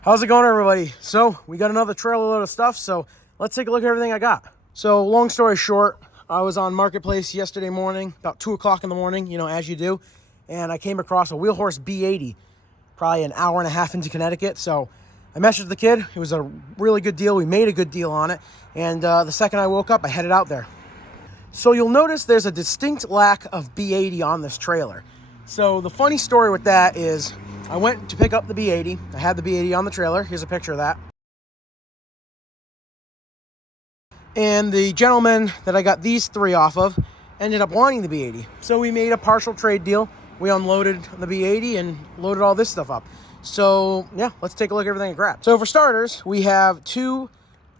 How's it going, everybody? So we got another trailer load of stuff, so let's take a look at everything I got. So long story short, I was on Marketplace yesterday morning, about 2 o'clock in the morning, as you do, and I came across a Wheelhorse B80, probably an hour and a half into Connecticut. So I messaged the kid. It was a really good deal. We made a good deal on it, and the second I woke up, I headed out there. So you'll notice there's a distinct lack of B80 on this trailer. So the funny story with that is I went to pick up the B80. I had the B80 on the trailer. Here's a picture of that. And the gentleman that I got these 3 off of ended up wanting the B80. So we made a partial trade deal. We unloaded the B80 and loaded all this stuff up. So yeah, let's take a look at everything I grabbed. So for starters, we have 2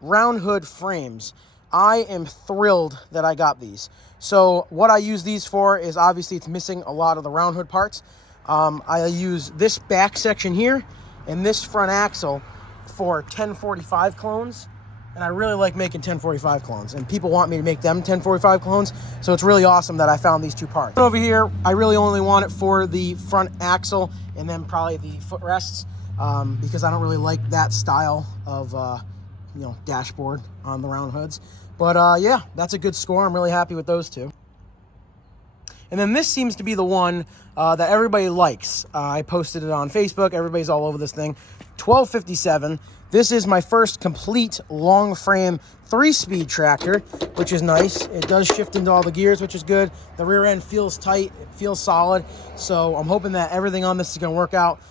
round hood frames. I am thrilled that I got these. So what I use these for is, obviously it's missing a lot of the round hood parts. I use this back section here and this front axle for 1045 clones. And I really like making 1045 clones, and people want me to make them 1045 clones. So it's really awesome that I found these 2 parts. Over here, I really only want it for the front axle and then probably the footrests, because I don't really like that style of, dashboard on the round hoods. But yeah, that's a good score. I'm really happy with those 2. And then this seems to be the one that everybody likes. I posted it on Facebook. Everybody's all over this thing. 1257. This is my first complete long frame 3-speed tractor, which is nice. It does shift into all the gears, which is good. The rear end feels tight. It feels solid. So I'm hoping that everything on this is going to work out.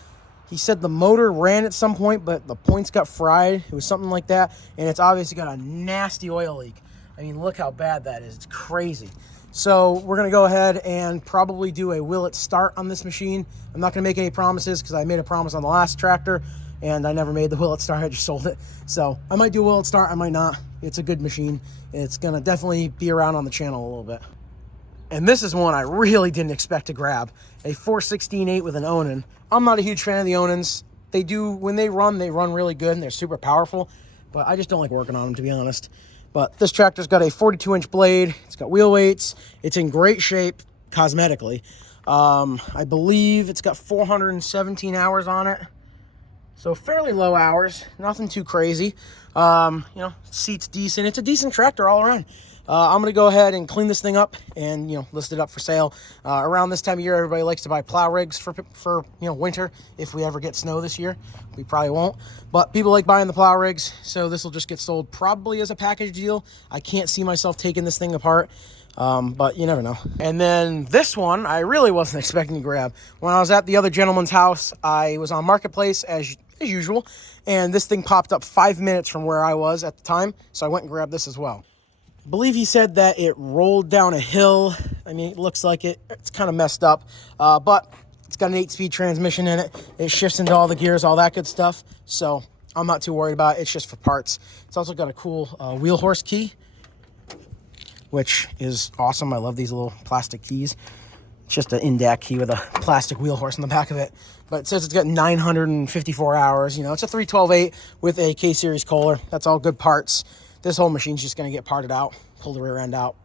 He said the motor ran at some point, but the points got fried. It was something like that. And it's obviously got a nasty oil leak. I mean, look how bad that is. It's crazy. So we're going to go ahead and probably do a will it start on this machine. I'm not going to make any promises because I made a promise on the last tractor and I never made the will it start. I just sold it. So I might do a will it start. I might not. It's a good machine. It's going to definitely be around on the channel a little bit. And this is one I really didn't expect to grab. A 416/8 with an Onin. I'm not a huge fan of the Onins. They do, when they run really good and they're super powerful. But I just don't like working on them, to be honest. But this tractor's got a 42-inch blade. It's got wheel weights. It's in great shape cosmetically. I believe it's got 417 hours on it. So fairly low hours, nothing too crazy. Seat's decent. It's a decent tractor all around. I'm going to go ahead and clean this thing up and, list it up for sale. Around this time of year, everybody likes to buy plow rigs for winter. If we ever get snow this year, we probably won't. But people like buying the plow rigs, so this will just get sold probably as a package deal. I can't see myself taking this thing apart, but you never know. And then this one, I really wasn't expecting to grab. When I was at the other gentleman's house, I was on Marketplace as usual, and this thing popped up 5 minutes from where I was at the time, so I went and grabbed this as well. I believe he said that it rolled down a hill. I mean, it looks like it. It's kind of messed up, but it's got an 8-speed transmission in it. It shifts into all the gears, all that good stuff. So I'm not too worried about it. It's just for parts. It's also got a cool Wheelhorse key, which is awesome. I love these little plastic keys. It's just an INDAC key with a plastic Wheelhorse in the back of it. But it says it's got 954 hours. It's a 312/8 with a K-Series Kohler. That's all good parts. This whole machine's just going to get parted out, pull the rear end out,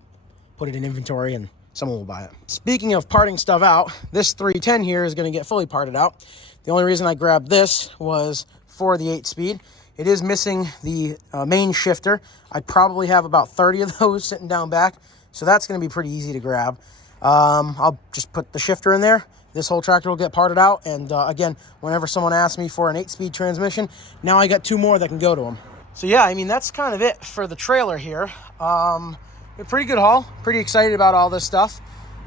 put it in inventory, and someone will buy it. Speaking of parting stuff out, this 310 here is going to get fully parted out. The only reason I grabbed this was for the 8-speed. It is missing the main shifter. I probably have about 30 of those sitting down back, so that's going to be pretty easy to grab. I'll just put the shifter in there. This whole tractor will get parted out, and again, whenever someone asks me for an 8-speed transmission, now I got 2 more that can go to them. So yeah, I mean, that's kind of it for the trailer here. A pretty good haul. Pretty excited about all this stuff.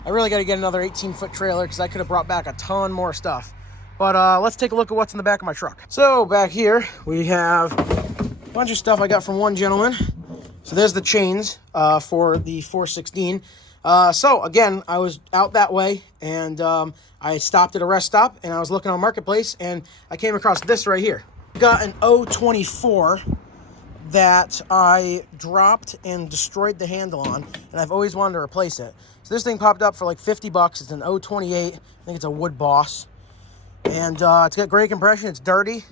I really got to get another 18-foot trailer because I could have brought back a ton more stuff. But let's take a look at what's in the back of my truck. So back here, we have a bunch of stuff I got from one gentleman. So there's the chains for the 416. So again, I was out that way and I stopped at a rest stop and I was looking on Marketplace and I came across this right here. Got an 024 that I dropped and destroyed the handle on, and I've always wanted to replace it. So this thing popped up for like 50 bucks. It's an 028. I think it's a Wood Boss. And it's got great compression. It's dirty,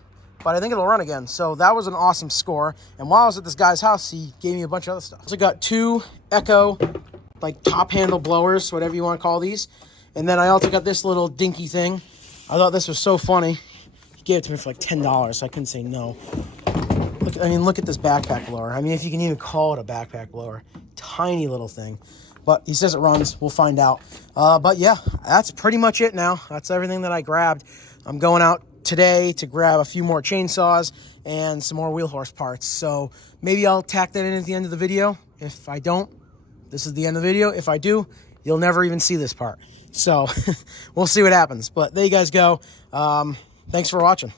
but I think it'll run again. So that was an awesome score. And while I was at this guy's house, he gave me a bunch of other stuff. So I got 2 Echo, like top handle blowers, whatever you want to call these. And then I also got this little dinky thing. I thought this was so funny. He gave it to me for like $10, so I couldn't say no. Look, I mean, look at this backpack blower. I mean, if you can even call it a backpack blower. Tiny little thing. But he says it runs. We'll find out. But yeah, that's pretty much it now. That's everything that I grabbed. I'm going out today to grab a few more chainsaws and some more wheel horse parts. So maybe I'll tack that in at the end of the video. If I don't, this is the end of the video. If I do, you'll never even see this part. So we'll see what happens. But there you guys go. Thanks for watching.